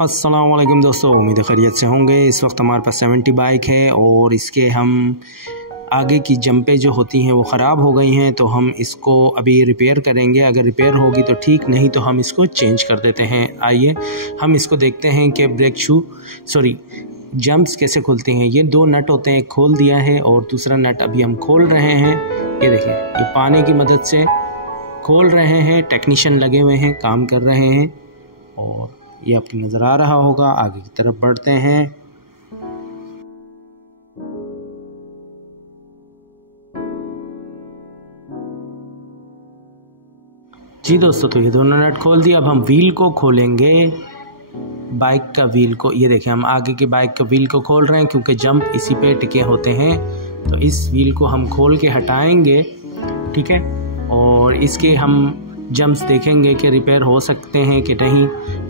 अस्सलाम वालेकुम दोस्तों, उम्मीद है खैरियत से होंगे। इस वक्त हमारे पास 70 बाइक है और इसके हम आगे की जंपें जो होती हैं वो ख़राब हो गई हैं, तो हम इसको अभी रिपेयर करेंगे। अगर रिपेयर होगी तो ठीक, नहीं तो हम इसको चेंज कर देते हैं। आइए हम इसको देखते हैं कि जंप्स कैसे खुलते हैं। ये दो नट होते हैं, एक खोल दिया है और दूसरा नट अभी हम खोल रहे हैं। ये देखिए, ये पानी की मदद से खोल रहे हैं। टेक्नीशियन लगे हुए हैं, काम कर रहे हैं और ये आपको नज़र आ रहा होगा। आगे की तरफ बढ़ते हैं। जी दोस्तों, तो ये दोनों नट खोल दिया। अब हम व्हील को खोलेंगे, बाइक का व्हील को। ये देखिए, हम आगे की बाइक का व्हील को खोल रहे हैं क्योंकि जंप इसी पे टिके होते हैं। तो इस व्हील को हम खोल के हटाएंगे, ठीक है। और इसके हम जंप्स देखेंगे कि रिपेयर हो सकते हैं कि नहीं,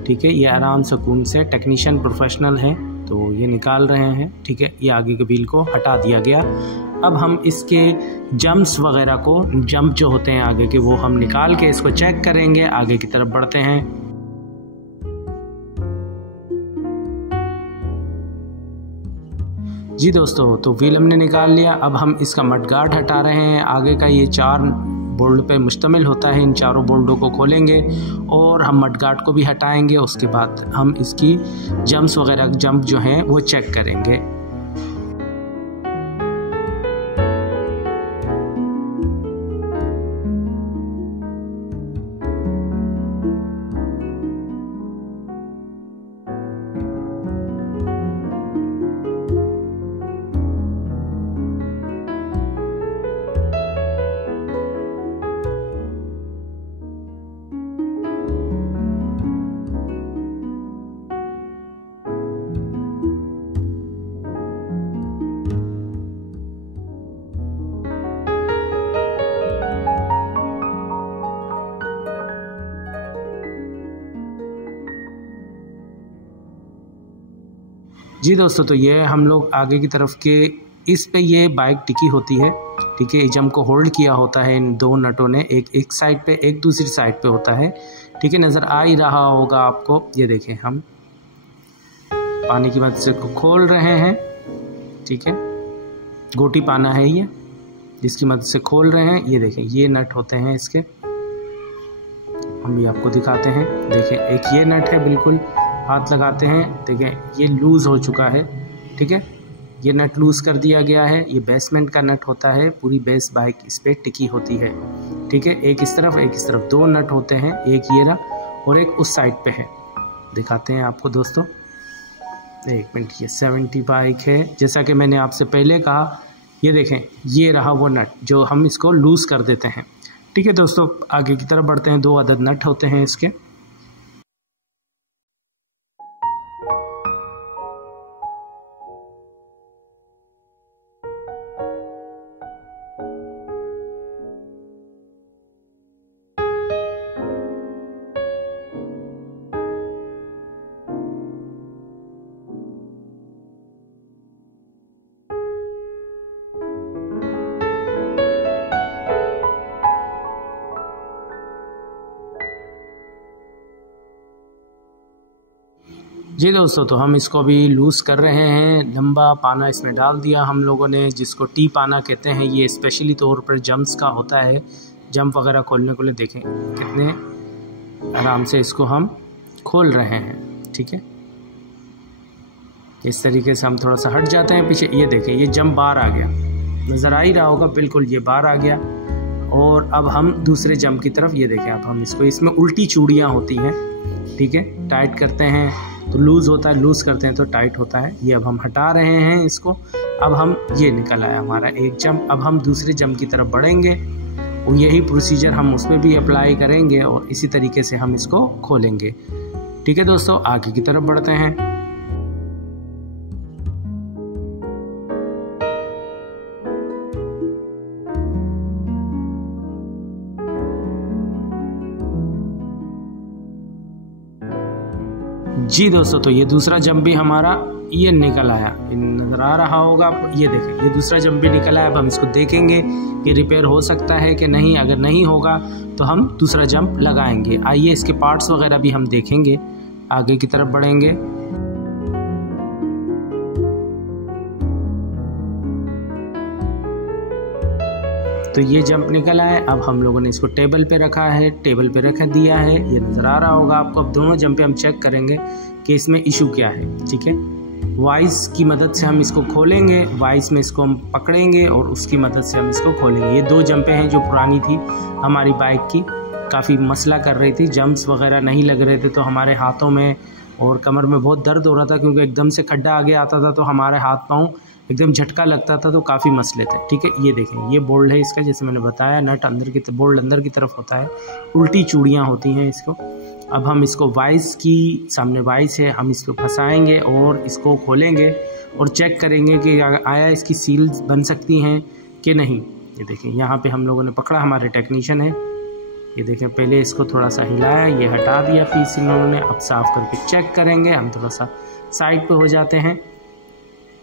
ठीक है। ये आराम सुकून से टेक्नीशियन प्रोफेशनल हैं तो ये निकाल रहे हैं, ठीक है। ये आगे के व्हील को हटा दिया गया। अब हम इसके जंप्स वगैरह को, जंप जो होते हैं आगे के, वो हम निकाल के इसको चेक करेंगे। आगे की तरफ बढ़ते हैं। जी दोस्तों, तो व्हील हमने निकाल लिया। अब हम इसका मडगार्ड हटा रहे हैं। आगे का ये 4 बोल्ट पे मुश्तमिल होता है। इन चारों बोल्टों को खोलेंगे और हम मडगार्ड को भी हटाएंगे। उसके बाद हम इसकी जंप्स वगैरह, जंप जो हैं वो चेक करेंगे। जी दोस्तों, तो ये हम लोग आगे की तरफ के, इस पे ये बाइक टिकी होती है, ठीक है। जंप को होल्ड किया होता है इन दो नटों ने, एक साइड पे, एक दूसरी साइड पे होता है, ठीक है। नज़र आ ही रहा होगा आपको। ये देखें, हम पानी की मदद से खोल रहे हैं, ठीक है। गोटी पाना है ये, जिसकी मदद से खोल रहे हैं। ये देखें, ये नट होते हैं इसके, हम भी आपको दिखाते हैं। देखें, एक ये नट है, बिल्कुल हाथ लगाते हैं, देखें ये लूज़ हो चुका है, ठीक है। ये नट लूज़ कर दिया गया है। ये बेसमेंट का नट होता है, पूरी बेस बाइक इस पर टिकी होती है, ठीक है। एक इस तरफ, एक इस तरफ, 2 नट होते हैं। एक ये रहा और एक उस साइड पे है। दिखाते हैं आपको दोस्तों, एक मिनट। ये 70 बाइक है, जैसा कि मैंने आपसे पहले कहा। ये देखें, ये रहा वो नट जो हम इसको लूज़ कर देते हैं, ठीक है दोस्तों। आगे की तरफ बढ़ते हैं। 2 अदद नट होते हैं इसके। जी दोस्तों, तो हम इसको भी लूज़ कर रहे हैं। लंबा पाना इसमें डाल दिया हम लोगों ने, जिसको टी पाना कहते हैं। ये स्पेशली तौर पर जंप्स का होता है, जंप वगैरह खोलने को लिए। देखें कितने आराम से इसको हम खोल रहे हैं, ठीक है। इस तरीके से हम थोड़ा सा हट जाते हैं पीछे। ये देखें, ये जंप बाहर आ गया, नज़र आ ही रहा होगा, बिल्कुल ये बाहर आ गया। और अब हम दूसरे जंप की तरफ, ये देखें, अब हम इसको, इसमें उल्टी चूड़ियाँ होती हैं, ठीक है। टाइट करते हैं तो लूज़ होता है, लूज़ करते हैं तो टाइट होता है। ये अब हम हटा रहे हैं इसको। अब हम, ये निकल आया हमारा एक जंप। अब हम दूसरे जंप की तरफ बढ़ेंगे और यही प्रोसीजर हम उसमें भी अप्लाई करेंगे और इसी तरीके से हम इसको खोलेंगे, ठीक है दोस्तों। आगे की तरफ बढ़ते हैं। जी दोस्तों, तो ये दूसरा जंप भी हमारा ये निकल आया, नज़र आ रहा होगा। ये देखें, ये दूसरा जंप भी निकल आया। अब हम इसको देखेंगे कि रिपेयर हो सकता है कि नहीं। अगर नहीं होगा तो हम दूसरा जंप लगाएंगे। आइए इसके पार्ट्स वगैरह भी हम देखेंगे, आगे की तरफ बढ़ेंगे। तो ये जंप निकल आए। अब हम लोगों ने इसको टेबल पे रखा है, टेबल पे रख दिया है, ये नज़र आ रहा होगा आपको। अब दोनों जंप पे हम चेक करेंगे कि इसमें इशू क्या है। ठीक है, वाइस की मदद से हम इसको खोलेंगे, वाइस में इसको हम पकड़ेंगे और उसकी मदद से हम इसको खोलेंगे। ये 2 जंपें हैं जो पुरानी थी हमारी बाइक की, काफ़ी मसला कर रही थी, जंप्स वगैरह नहीं लग रहे थे, तो हमारे हाथों में और कमर में बहुत दर्द हो रहा था, क्योंकि एकदम से खड्डा आगे आता था तो हमारे हाथ पाँव एकदम झटका लगता था, तो काफ़ी मसले थे। ठीक है, ये देखें, ये बोल्ट है इसका, जैसे मैंने बताया नट अंदर की बोल्ट अंदर की तरफ होता है, उल्टी चूड़ियाँ होती हैं इसको। अब हम इसको वाइस की सामने वाइस है, हम इसको फंसाएंगे और इसको खोलेंगे और चेक करेंगे कि आया इसकी सील्स बन सकती हैं कि नहीं। ये देखें, यहाँ पे हम लोगों ने पकड़ा, हमारे टेक्नीशियन है, ये देखें, पहले इसको थोड़ा सा हिलाया, ये हटा दिया पीस इन्होंने। अब साफ़ करके चेक करेंगे, हम थोड़ा सा साइड पे हो जाते हैं।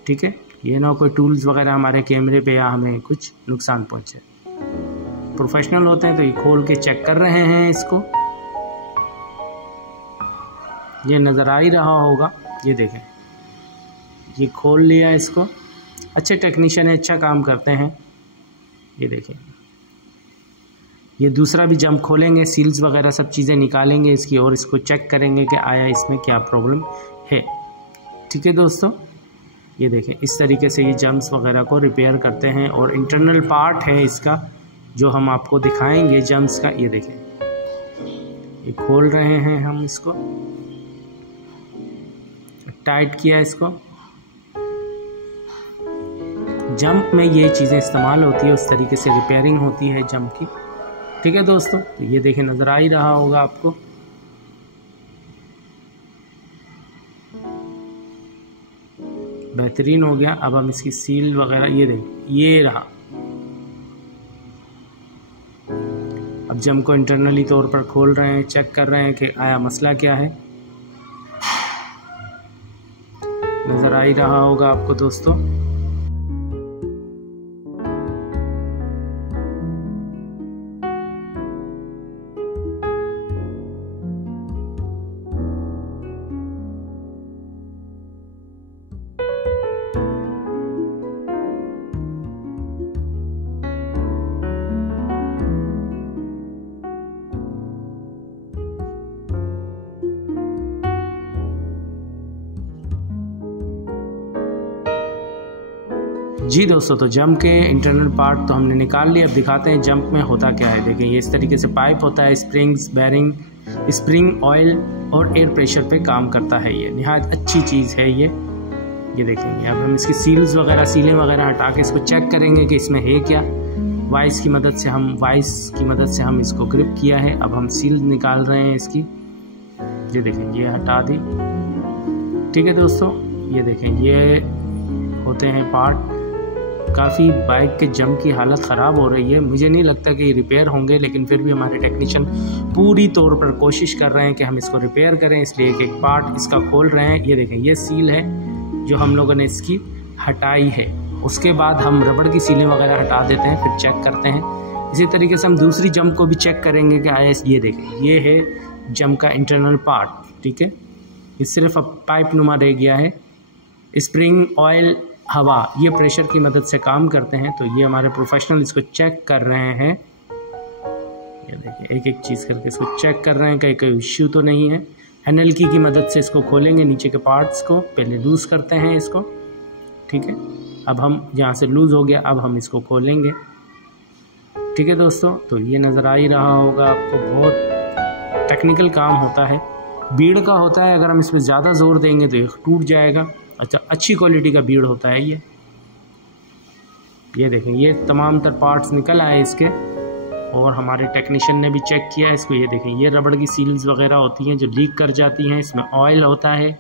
ठीक है, ये ना कोई टूल्स वगैरह हमारे कैमरे पे या हमें कुछ नुकसान पहुंचे। प्रोफेशनल होते हैं तो ये खोल के चेक कर रहे हैं इसको, ये नज़र आ ही रहा होगा। ये देखें, ये खोल लिया इसको, अच्छे टेक्नीशियन है, अच्छा काम करते हैं। ये देखें, ये दूसरा भी जंप खोलेंगे, सील्स वगैरह सब चीज़ें निकालेंगे इसकी और इसको चेक करेंगे कि आया इसमें क्या प्रॉब्लम है। ठीक है दोस्तों, ये देखें, इस तरीके से ये जंप्स वगैरह को रिपेयर करते हैं और इंटरनल पार्ट है इसका जो हम आपको दिखाएंगे जंप्स का। ये देखें, ये खोल रहे हैं हम इसको, टाइट किया इसको। जंप में ये चीज़ें इस्तेमाल होती है, उस तरीके से रिपेयरिंग होती है जंप की। ठीक है दोस्तों, तो ये देखें, नज़र आ ही रहा होगा आपको। बेहतरीन हो गया। अब हम इसकी सील वगैरह, ये देखें, ये रहा। अब जंप को इंटरनली तौर पर खोल रहे हैं, चेक कर रहे हैं कि आया मसला क्या है। नज़र आ ही रहा होगा आपको दोस्तों। जी दोस्तों, तो जंप के इंटरनल पार्ट तो हमने निकाल लिया। अब दिखाते हैं जंप में होता क्या है। देखिए, ये इस तरीके से पाइप होता है, स्प्रिंग्स, बैरिंग, स्प्रिंग ऑयल और एयर प्रेशर पे काम करता है। ये निहायत अच्छी चीज़ है ये देखेंगे। अब हम इसकी सीलें वगैरह हटा के इसको चेक करेंगे कि इसमें है क्या। वाइस की मदद से हम इसको ग्रिप किया है। अब हम सील निकाल रहे हैं इसकी। ये देखें, ये हटा दी। ठीक है दोस्तों, ये देखें, ये होते हैं पार्ट। काफ़ी बाइक के जंप की हालत ख़राब हो रही है, मुझे नहीं लगता कि ये रिपेयर होंगे, लेकिन फिर भी हमारे टेक्नीशियन पूरी तौर पर कोशिश कर रहे हैं कि हम इसको रिपेयर करें, इसलिए एक पार्ट इसका खोल रहे हैं। ये देखें, ये सील है जो हम लोगों ने इसकी हटाई है। उसके बाद हम रबड़ की सीलें वगैरह हटा देते हैं, फिर चेक करते हैं। इसी तरीके से हम दूसरी जंप को भी चेक करेंगे कि आया। ये देखें, ये है जंप का इंटरनल पार्ट। ठीक है, ये सिर्फ अब पाइप नुमा रह गया है। स्प्रिंग ऑयल, हवा, ये प्रेशर की मदद से काम करते हैं। तो ये हमारे प्रोफेशनल इसको चेक कर रहे हैं। ये देखिए, एक एक चीज़ करके इसको चेक कर रहे हैं, कहीं कोई इश्यू तो नहीं है। हैंडल की मदद से इसको खोलेंगे, नीचे के पार्ट्स को पहले लूज़ करते हैं इसको। ठीक है, अब हम यहाँ से लूज़ हो गया, अब हम इसको खोलेंगे। ठीक है दोस्तों, तो ये नज़र आ ही रहा होगा आपको। बहुत टेक्निकल काम होता है, बीड़ का होता है। अगर हम इसमें ज़्यादा ज़ोर देंगे तो ये टूट जाएगा। अच्छा, अच्छी क्वालिटी का बीड़ होता है ये देखें, ये तमाम तर पार्ट्स निकल आए इसके और हमारे टेक्नीशियन ने भी चेक किया इसको। ये देखें, ये रबड़ की सील्स वगैरह होती हैं जो लीक कर जाती हैं। इसमें ऑयल होता है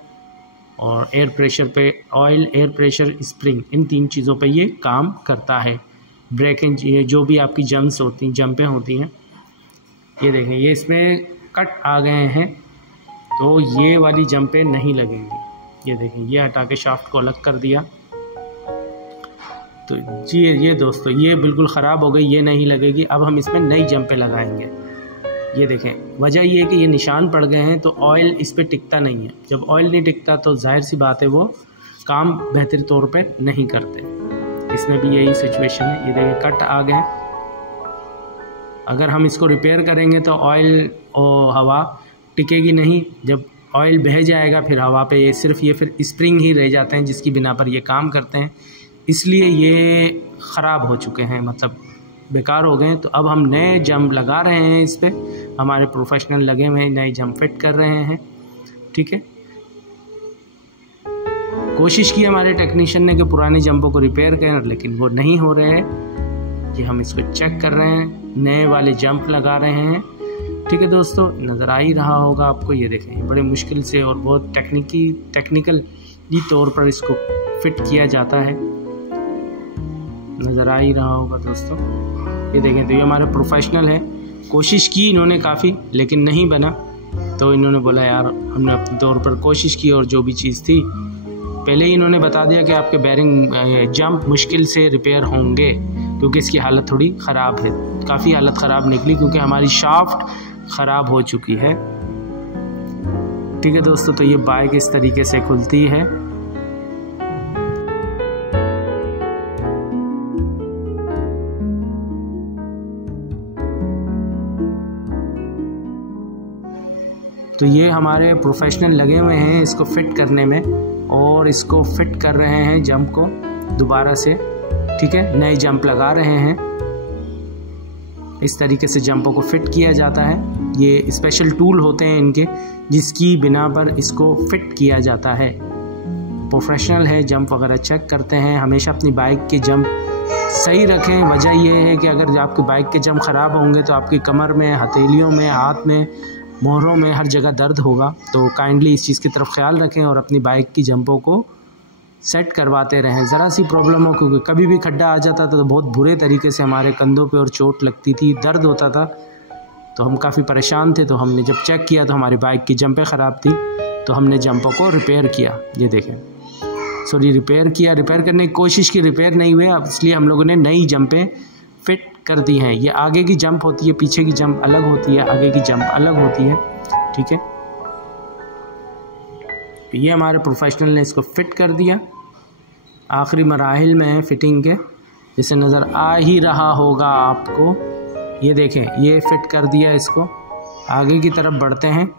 और एयर प्रेशर पे ऑयल, एयर प्रेशर, स्प्रिंग, इन 3 चीज़ों पे ये काम करता है। ब्रेकिंग, ये जो भी आपकी जंपें होती हैं, ये देखें, ये इसमें कट आ गए हैं, तो ये वाली जंपें नहीं लगेंगी। ये देखें, ये हटा के शाफ्ट को अलग कर दिया। तो जी ये दोस्तों, ये बिल्कुल ख़राब हो गई, ये नहीं लगेगी। अब हम इसमें नई जंपें लगाएंगे। ये देखें, वजह ये है कि ये निशान पड़ गए हैं तो ऑयल इस पर टिकता नहीं है। जब ऑयल नहीं टिकता तो जाहिर सी बात है वो काम बेहतर तौर पे नहीं करते। इसमें भी यही सिचुएशन है। ये देखें कट आ गए। अगर हम इसको रिपेयर करेंगे तो ऑयल और हवा टिकेगी नहीं। जब ऑयल बह जाएगा फिर हवा पे ये सिर्फ ये फिर स्प्रिंग ही रह जाते हैं जिसकी बिना पर ये काम करते हैं। इसलिए ये ख़राब हो चुके हैं, मतलब बेकार हो गए हैं। तो अब हम नए जंप लगा रहे हैं इस पर। हमारे प्रोफेशनल लगे हुए हैं, नए जंप फिट कर रहे हैं। ठीक है, कोशिश की हमारे टेक्नीशियन ने कि पुराने जंपों को रिपेयर करें, लेकिन वो नहीं हो रहे हैं। कि हम इसको चेक कर रहे हैं, नए वाले जंप लगा रहे हैं। ठीक है दोस्तों, नज़र आ ही रहा होगा आपको। ये देखें, बड़े मुश्किल से और बहुत टेक्निकली तौर पर इसको फिट किया जाता है। नज़र आ ही रहा होगा दोस्तों। ये देखें, तो ये हमारे प्रोफेशनल है। कोशिश की इन्होंने काफ़ी, लेकिन नहीं बना। तो इन्होंने बोला यार हमने अपने तौर पर कोशिश की और जो भी चीज़ थी पहले ही इन्होंने बता दिया कि आपके बैरिंग जंप मुश्किल से रिपेयर होंगे, क्योंकि इसकी हालत थोड़ी ख़राब है। काफ़ी हालत ख़राब निकली क्योंकि हमारी शाफ्ट ख़राब हो चुकी है। ठीक है दोस्तों, तो ये बाइक इस तरीके से खुलती है। तो ये हमारे प्रोफेशनल लगे हुए हैं इसको फिट करने में, और इसको फिट कर रहे हैं जंप को दोबारा से। ठीक है, नए जंप लगा रहे हैं। इस तरीके से जंपों को फिट किया जाता है। ये स्पेशल टूल होते हैं इनके, जिसकी बिना पर इसको फिट किया जाता है। प्रोफेशनल है, जंप वगैरह चेक करते हैं। हमेशा अपनी बाइक के जंप सही रखें। वजह यह है कि अगर आपकी बाइक के जंप ख़राब होंगे तो आपकी कमर में, हथेलियों में, हाथ में, मोहरों में हर जगह दर्द होगा। तो काइंडली इस चीज़ की तरफ ख्याल रखें और अपनी बाइक की जंपों को सेट करवाते रहें। ज़रा सी प्रॉब्लम हो, क्योंकि कभी भी खड्डा आ जाता था तो बहुत बुरे तरीके से हमारे कंधों पे और चोट लगती थी, दर्द होता था। तो हम काफ़ी परेशान थे। तो हमने जब चेक किया तो हमारी बाइक की जंपें ख़राब थी, तो हमने जंपों को रिपेयर किया। ये देखें, सॉरी रिपेयर किया, रिपेयर करने की कोशिश की, रिपेयर नहीं हुए। अब इसलिए हम लोगों ने नई जंपें फिट कर दी हैं। ये आगे की जंप होती है, पीछे की जंप अलग होती है, आगे की जंप अलग होती है। ठीक है, ये हमारे प्रोफेशनल ने इसको फिट कर दिया। आखिरी मराहिल में है फिटिंग के, जैसे नज़र आ ही रहा होगा आपको। ये देखें, ये फिट कर दिया इसको। आगे की तरफ बढ़ते हैं।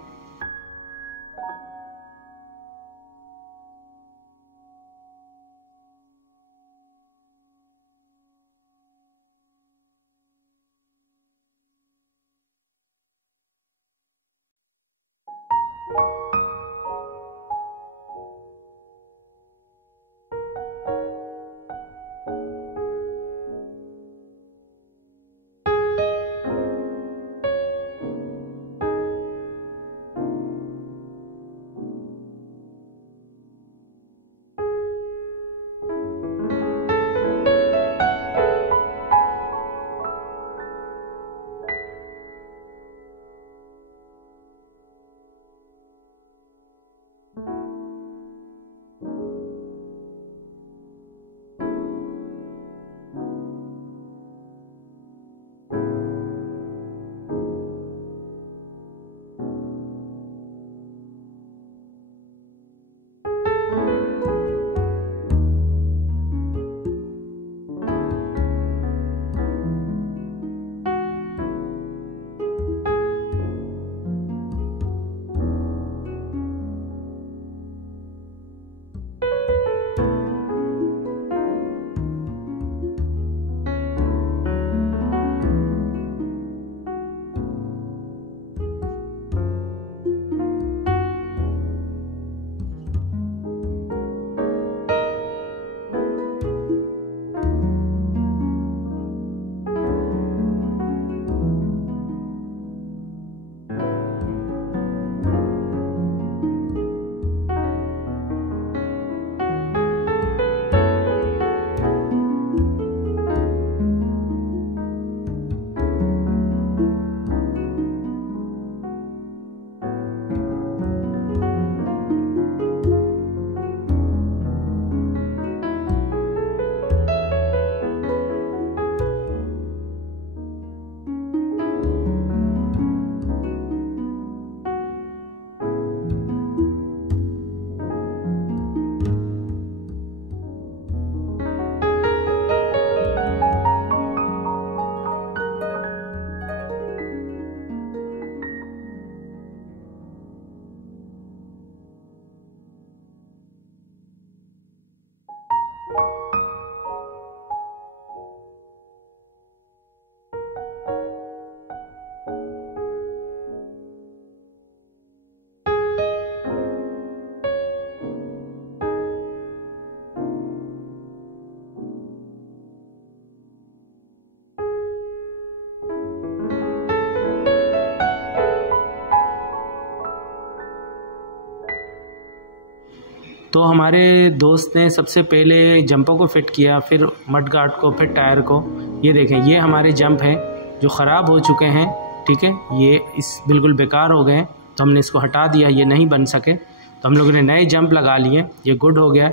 तो हमारे दोस्त ने सबसे पहले जंपों को फिट किया, फिर मड गार्ड को, फिर टायर को। ये देखें, ये हमारे जंप हैं जो ख़राब हो चुके हैं, ठीक है, ये बिल्कुल बेकार हो गए हैं, तो हमने इसको हटा दिया, ये नहीं बन सके, तो हम लोगों ने नए जंप लगा लिए, ये गुड हो गया,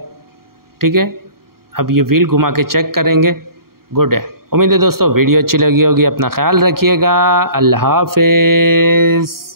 ठीक है। अब ये व्हील घुमा के चेक करेंगे, गुड है। उम्मीद है दोस्तों वीडियो अच्छी लगी होगी, अपना ख्याल रखिएगा, अल्लाह हाफिज़।